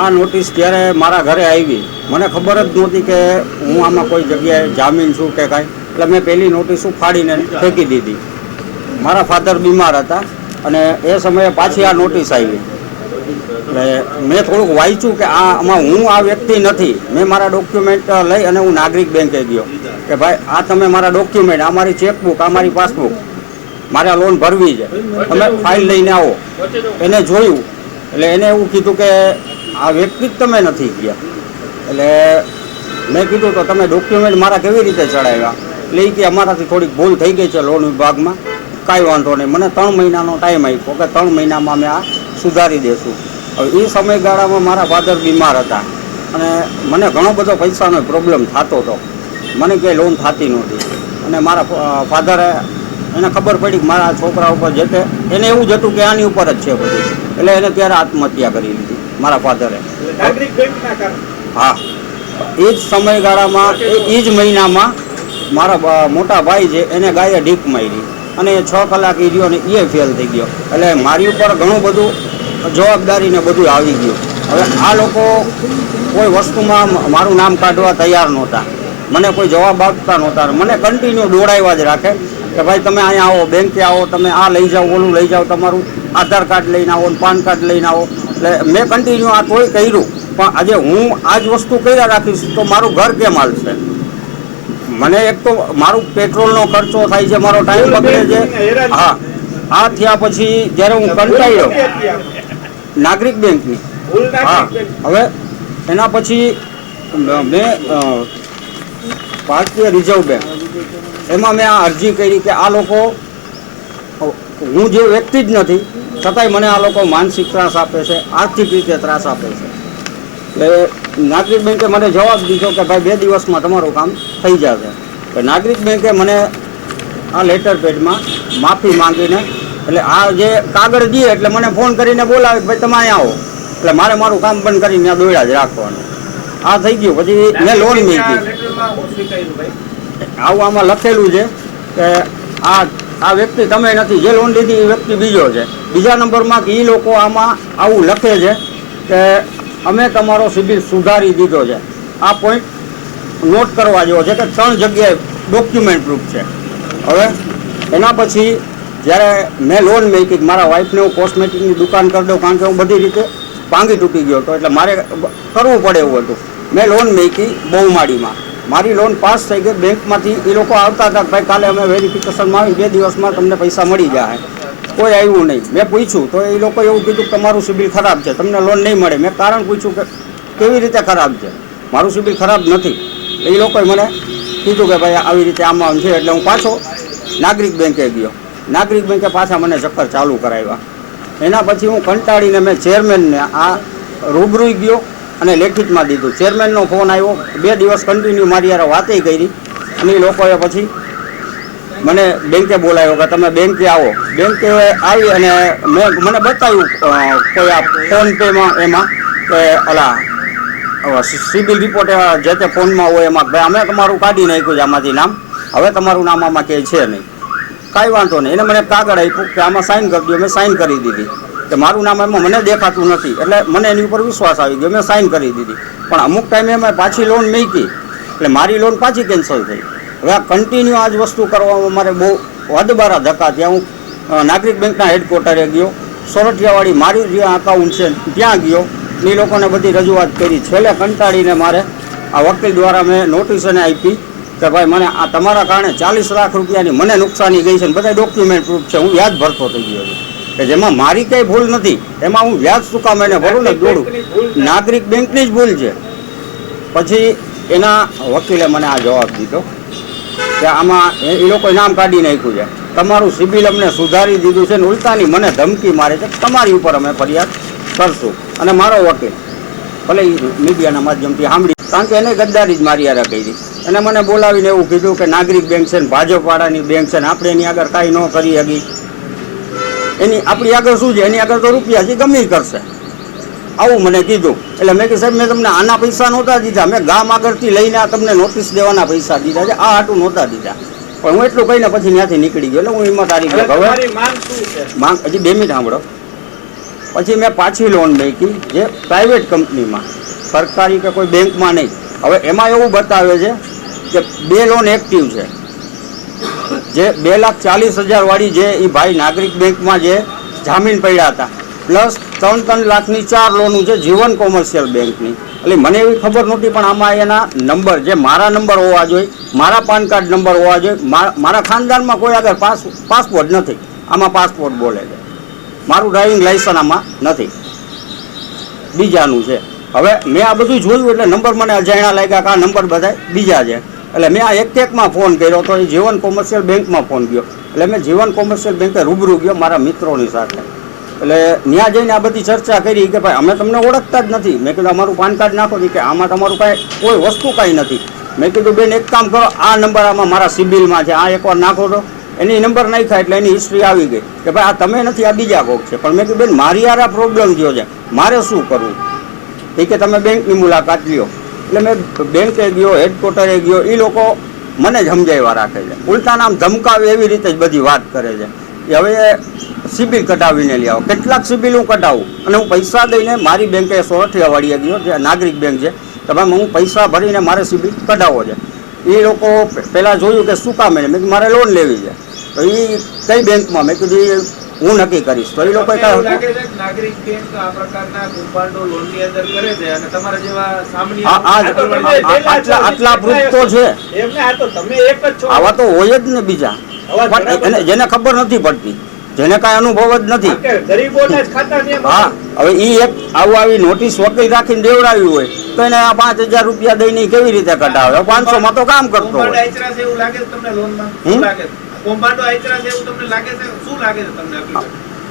આ નોટિસ જ્યારે મારા ઘરે આવી? મને ખબર જ નહોતી કે હું આમાં કોઈ જગ્યાએ જામીન છું કે કાંઈ. એટલે મેં પહેલી નોટિસ ફાડીને ફેંકી દીધી. મારા ફાધર બીમાર હતા અને એ સમયે પાછી આ નોટિસ આવી. એટલે મેં થોડુંક વાંચ્યું કે આ આમાં હું આ વ્યક્તિ નથી. મેં મારા ડોક્યુમેન્ટ લઈ અને હું નાગરિક બેંકે ગયો. કે ભાઈ, આ તમે મારા ડોક્યુમેન્ટ, આ મારી ચેકબુક, આ મારી પાસબુક, મારે આ લોન ભરવી છે. તમે ફાઇલ લઈને આવો. એને જોયું. એટલે એને એવું કીધું કે આ વ્યક્તિ તમે નથી ગયા. એટલે મેં કીધું તો તમે ડોક્યુમેન્ટ મારા કેવી રીતે ચડાવ્યા? એટલે એ કે અમારાથી થોડીક ભૂલ થઈ ગઈ છે લોન વિભાગમાં. કાંઈ વાંધો નહીં. મને ત્રણ મહિનાનો ટાઈમ આપ્યો. કે ત્રણ મહિનામાં અમે આ સુધારી દેશું. હવે એ સમયગાળામાં મારા ફાધર બીમાર હતા. અને મને ઘણો બધો પૈસાનો પ્રોબ્લેમ થતો હતો. મને ક્યાંય લોન થતી નહોતી. અને મારા ફાધરે એને ખબર પડી કે મારા છોકરા ઉપર જે એને એવું જ હતું કે આની ઉપર જ છે બધું. એટલે એને ત્યારે આત્મહત્યા કરી લીધી. મારા ફાધરે હા. એ જ સમયગાળામાં એ જ મહિનામાં મારા મોટા ભાઈ છે એને ગાયે ઢીક મારી. અને છ કલાક એ રહ્યો ને એ ફેલ થઈ ગયો. એટલે મારી ઉપર ઘણું બધું જવાબદારી ને બધું આવી ગયું. હવે આ લોકો કોઈ વસ્તુમાં મારું નામ કાઢવા તૈયાર નહોતા. મને કોઈ જવાબ આપતા નહોતા. મને કન્ટિન્યુ દોડાવ્યા જ રાખે. કે ભાઈ તમે અહીંયા આવો બેંકે આવો તમે આ લઈ જાઓ ઓલું લઈ જાઓ તમારું આધાર કાર્ડ લઈને આવો પાન કાર્ડ લઈને આવો. એટલે મેં કન્ટિન્યુ આ તોય કર્યું. પણ આજે હું આ જ વસ્તુ કર્યા રાખીશ તો મારું ઘર કેમ હાલશે? મને એક તો મારું પેટ્રોલનો ખર્ચો થાય છે મારો ટાઈમ બગડે છે. હા. આ થયા પછી જ્યારે હું કંટાળ્યો નાગરિક બેંકની. હા. હવે એના પછી મેં ભારતીય રિઝર્વ બેંક. એમાં મેં આ અરજી કરી કે આ લોકો હું જે વ્યક્તિ જ નથી છતાંય મને આ લોકો માનસિક ત્રાસ આપે છે આર્થિક રીતે ત્રાસ આપે છે. એટલે નાગરિક બેંકે મને જવાબ દીધો કે ભાઈ બે દિવસમાં તમારું કામ થઈ જશે. તો નાગરિક બેંકે મને આ લેટર પેડમાં માફી માંગીને એટલે આ જે કાગળ દે એટલે મને ફોન કરીને બોલાવે ભાઈ તમે અહીંયા આવો. એટલે મારે મારું કામ બંધ કરીને ત્યાં દોડ્યા જ રાખવાનું. આ થઈ ગયું. પછી મેં લોન મેળવી આવું આમાં લખેલું છે કે આ આ વ્યક્તિ તમે નથી, જે લોન લીધી એ વ્યક્તિ બીજો છે. બીજા નંબરમાં કે એ લોકો આમાં આવું લખે છે કે અમે તમારો સિબિલ સુધારી દીધો છે. આ પોઈન્ટ નોટ કરવા જેવો છે કે ત્રણ જગ્યાએ ડોક્યુમેન્ટ પ્રૂફ છે. હવે એના પછી જ્યારે મેં લોન મેકી, મારા વાઈફને હું કોસ્મેટિકની દુકાન કરી દઉં કારણ કે હું બધી રીતે પાંગી તૂટી ગયો હતો, એટલે મારે કરવું પડે એવું હતું. મેં લોન મેકી બહુમાળીમાં. મારી લોન પાસ થઈ ગઈ, બેંકમાંથી એ લોકો આવતા હતા ભાઈ કાલે અમે વેરિફિકેશનમાં આવી, બે દિવસમાં તમને પૈસા મળી જાય કોઈ આવ્યું નહીં. મેં પૂછ્યું, તો એ લોકો એવું કીધું તમારું સિબિલ ખરાબ છે, તમને લોન નહીં મળે. મેં કારણ પૂછ્યું કે કેવી રીતે ખરાબ છે? મારું સિબિલ ખરાબ નથી. એ લોકોએ મને કીધું કે ભાઈ આવી રીતે આમાં છે, એટલે હું પાછો નાગરિક બેંકે ગયો. નાગરિક બેંકે પાછા મને ચક્કર ચાલુ કરાવ્યા. એના પછી હું કંટાળીને મેં ચેરમેનને આ રૂબરૂ ગયો. અને લેખિતમાં દીધું. ચેરમેનનો ફોન આવ્યો. બે દિવસ કન્ટિન્યુ મારી યાર વાતે કરી. અને એ લોકોએ પછી મને બેંકે બોલાવ્યો કે તમે બેંકે આવો. બેંકે આવી અને મેં મને બતાવ્યું કોઈ આ ફોન પેમાં એમાં કે અલા સિવિલ રિપોર્ટ જે તે ફોનમાં હોય એમાં ભાઈ અમે તમારું કાઢી નાખ્યું છે આમાંથી નામ. હવે તમારું નામ આમાં ક્યાંય છે નહીં. કાંઈ વાંધો નહીં. એને મને કાગળ આપ્યું કે આમાં સાઈન કરી દીધું મેં સાઇન કરી દીધી. કે મારું નામ એમાં મને દેખાતું નથી. એટલે મને એની ઉપર વિશ્વાસ આવી ગયો. મેં સાઈન કરી દીધી. પણ અમુક ટાઈમે મેં પાછી લોન મેકી. એટલે મારી લોન પાછી કેન્સલ થઈ. હવે આ કન્ટિન્યુ આ જ વસ્તુ કરવામાં મારે બહુ વધબારા ધક્કા ત્યાં હું નાગરિક બેંકના હેડક્વાર્ટરે ગયો. સોરઠિયાવાળી મારી જે અકાઉન્ટ છે, ત્યાં ગયો. એ લોકોને બધી રજૂઆત કરી. છેલ્લે કંટાળીને મારે આ વકીલ દ્વારા મેં નોટિસ એને આપી કે ભાઈ મને આ તમારા કારણે ચાલીસ લાખ રૂપિયાની મને નુકસાની ગઈ છે બધા ડોક્યુમેન્ટ પ્રૂફ છે. હું વ્યાજ ભરતો થઈ ગયો છું. કે જેમાં મારી કંઈ ભૂલ નથી એમાં હું વ્યાજ ચૂકામ એને ભરું ને? દોડું. નાગરિક બેંકની જ ભૂલ છે. પછી એના વકીલે મને આ જવાબ દીધો કે આમાં એ લોકો નામ કાઢી નાખ્યું છે. તમારું સિબિલ અમને સુધારી દીધું છે ને ઉલટાની મને ધમકી મારે છે. તમારી ઉપર અમે ફરિયાદ કરશું. અને મારો વકીલ ભલે મીડિયાના માધ્યમથી સાંભળી કારણ કે એને ગદ્દારી જ મારી યાર કરી એને મને બોલાવીને એવું કીધું કે નાગરિક બેંક છે ને ભાજપવાળાની બેંક છે ને આપણે એની આગળ કાંઈ ન કરી શકી એની આપણી આગળ શું છે? એની આગળ તો રૂપિયા છે ગમે કરશે. આવું મને કીધું. એટલે મેં કીધું સાહેબ મેં તમને આના પૈસા નહોતા દીધા. મેં ગામ આગળથી લઈને આ તમને નોટિસ દેવાના પૈસા દીધા છે. આ આટું નહોતા દીધા. પણ હું એટલું કહીને પછી ત્યાંથી નીકળી ગયો. એટલે હું હિંમત હારી હવે માંગ હજી બે મિનિટ સાંભળો. પછી મેં પાછી લોન મેકી જે પ્રાઇવેટ કંપનીમાં સરકારી કે કોઈ બેંકમાં નહીં. હવે એમાં એવું બતાવે છે કે બે લોન એક્ટિવ છે. જે બે લાખ ચાલીસ હજારવાળી જે એ ભાઈ નાગરિક બેંકમાં જે જામીન પડ્યા હતા, પ્લસ ત્રણ ત્રણ લાખની ચાર લોનું છે જીવન કોમર્શિયલ બેંકની. એટલે મને એવી ખબર નહોતી, પણ આમાં એના નંબર, જે મારા નંબર હોવા જોઈએ, મારા પાન કાર્ડ નંબર હોવા જોઈએ મારા ખાનદાનમાં કોઈ આગળ પાસ, પાસપોર્ટ નથી. આમાં પાસપોર્ટ બોલે છે. મારું ડ્રાઇવિંગ લાઇસન્સ આમાં નથી. બીજાનું છે. હવે મેં આ બધું જોયું એટલે નંબર મને અજાણ્યા લાગ્યા કે આ નંબર બધા બીજા છે. એટલે મેં આ એક એકમાં ફોન કર્યો તો એ જીવન કોમર્શિયલ બેંકમાં ફોન ગયો. એટલે મેં જીવન કોમર્શિયલ બેંકે રૂબરૂ ગયો મારા મિત્રોની સાથે. એટલે ત્યાં જઈને આ બધી ચર્ચા કરી કે ભાઈ, અમે તમને ઓળખતા જ નથી. મેં કીધું, અમારું પાન કાર્ડ નાખો. કે, આમાં તમારું કાંઈ, કોઈ વસ્તુ કાંઈ નથી. મેં કીધું, બેન, એક કામ કરો, આ નંબર આમાં મારા સિબિલમાં છે. આ એકવાર નાખો તો. એની નંબર નાખ્યા એટલે એની હિસ્ટ્રી આવી ગઈ કે ભાઈ, આ તમે નથી, આ બીજા કોક છે. પણ મેં કીધું, બેન, મારી આ પ્રોબ્લેમ થયો છે. મારે શું કરવું? એ કે, તમે બેંકની મુલાકાત લ્યો. એટલે મેં બેંકે ગયો હેડક્વાર્ટરે ગયો એ લોકો મને જ સમજાવવા રાખે છે. ઉલટા નામ ધમકાવે એવી રીતે જ બધી વાત કરે છે. કે હવે સિબિલ કઢાવીને લઈ આવો. કેટલાક સિબિલ હું કઢાવું? અને હું પૈસા દઈને મારી બેંકે સોરઠિયા વાળીએ ગયો, જે નાગરિક બેંક છે. તમે હું પૈસા ભરીને મારે સિબિલ કઢાવવો છે. એ લોકો પહેલાં જોયું કે શું કામ એને? મેં મારે લોન લેવી છે. તો એ કઈ બેંકમાં મેં કીધું હું નક્કી કરીશ. તો એ લોકો આટલા- તો છે. આવા તો હોય જ ને બીજા. પણ જેને ખબર નથી પડતી. જેને કાંઈ અનુભવ જ નથી. હા. હવે એ એક આવું આવી નોટિસ વકીલ રાખીને દેવડાવી હોય તો એને આ પાંચ હજાર રૂપિયા દઈને કેવી રીતે કઢાવે? પાંચસો માં તો કામ કરતો હોય.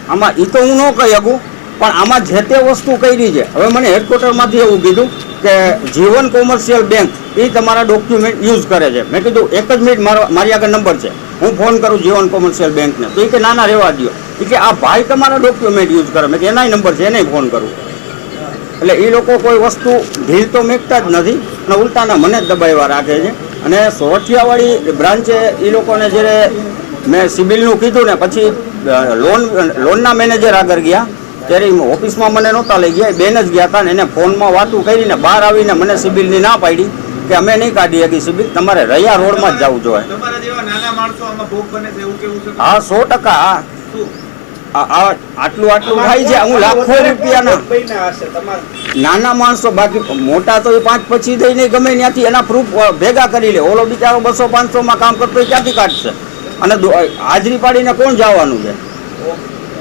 આમાં એ તો હું ન કહી શકું, પણ આમાં જે તે વસ્તુ કરી છે, હવે મને હેડક્વાર્ટરમાંથી એવું કીધું કે જીવન કોમર્શિયલ બેંક એ તમારા ડોક્યુમેન્ટ યુઝ કરે છે. મેં કીધું, એક જ મિનિટ મારો મારી આગળ નંબર છે. હું ફોન કરું જીવન કોમર્શિયલ બેંકને. તો એ કે નાના રહેવા દો એ કે આ ભાઈ તમારા ડોક્યુમેન્ટ યુઝ કરે. મેં કે એનાય નંબર છે, એને ફોન કરું. એટલે એ લોકો કોઈ વસ્તુ ઢીલ તો મેકતા જ નથી અને ઉલટાના મને જ દબાવવા રાખે છે. અને સોરઠિયાવાળી બ્રાન્ચે એ લોકોને જ્યારે મેં સિબિલનું કીધું ને પછી લોન લોનના મેનેજર આગળ ગયા ત્યારે ઓફિસમાં મને નહોતા લઈ ગયા બેન જ ગયા હતા ને એને ફોનમાં વાતું કરીને બહાર આવીને મને સિબિલની ના પાડી કે અમે નહીં કાઢી શકી સિબિલ તમારે રૈયા રોડમાં જ જવું જોઈએ. હા સો ટકા. આટલું આટલું થાય છે, હું લાખો રૂપિયાના. નાના માણસો બાકી, મોટા તો એ પાંચ પછી દઈને ગમે ત્યાંથી એના પ્રૂફ ભેગા કરી લે. ઓલો બિચારો બસો પાંચસો માં કામ કરતો એ ક્યાંથી કાઢશે? અને હાજરી પાડીને કોણ જવાનું છે?